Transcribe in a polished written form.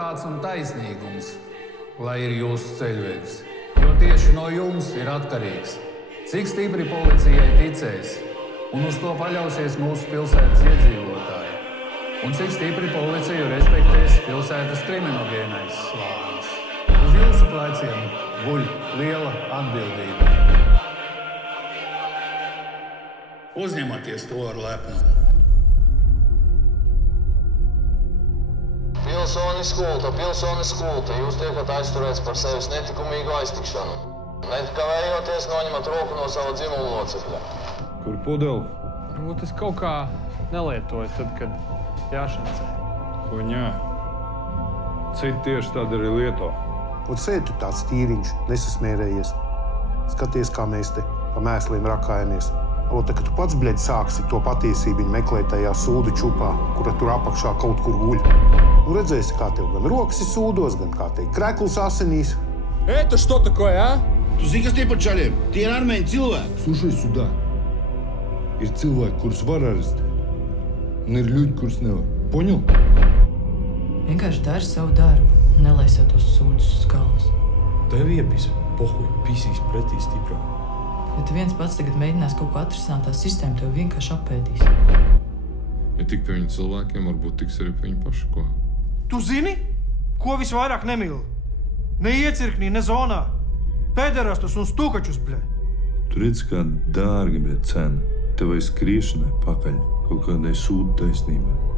godprāts un taisnīgums, lai ir jūsu ceļvedis. Jo tieši no jums ir atkarīgs, cik stipri policijai ticēs, un uz to paļausies mūsu pilsētas iedzīvotāji, un cik stipri policiju respektēs pilsētas kriminogēnais slānis. Uz jūsu pleciem guļ liela atbildība. Uzņematies to ar lepnumu. Pilsonis kulta, jūs tiekat aizturēts par sevis netikumīgu aiztikšanu. Nekavējoties noņemat roku no sava dzimuma locekļa. Kur pudeli? Varbūt es kaut kā nelietoju tad, kad jāšancē. Huņā. Citi tieši tad arī lieto. Un sēdi tu tāds tīriņš, nesasmērējies. Skaties, kā mēs te pa mēsliem rakājamies. Un tad, kad tu pats, bļeģi, sāksi to patiesību meklēt tajā sūdu čupā, kura tur apakšā kaut kur guļ. Un redzēsi, kā tev gan rokas ir sūdos, gan kā tev krekls asinīs. Это что такое, а? Tu zini, kas tie par čaļiem? Tie ir armēņu cilvēki. Слушай сюда. Ir cilvēki, kurus var arestēt. Un ir ļuļi, kurus nevar. Poņu? Vienkārši dari savu darbu. Nelaisiet tos sūdus uz galvas. Tev iepisa. Pohuj, pisīs pretī stiprāk. Ja tu viens pats tagad mēģinās kaut ko atrisināt, tā sistēma tev vienkārši apēdīs. Ja tik pie viņa cilvēkiem, varbūt tiks arī pie viņa paša ko. Tu zini, ko visvairāk nemīl? Ne iecirknī, ne zonā. Pēderastus un stukačus, bļē. Tu redz, kā dārgi bija cena. Tev vai skriešanai pakaļ kaut kādai sūdu taisnībai.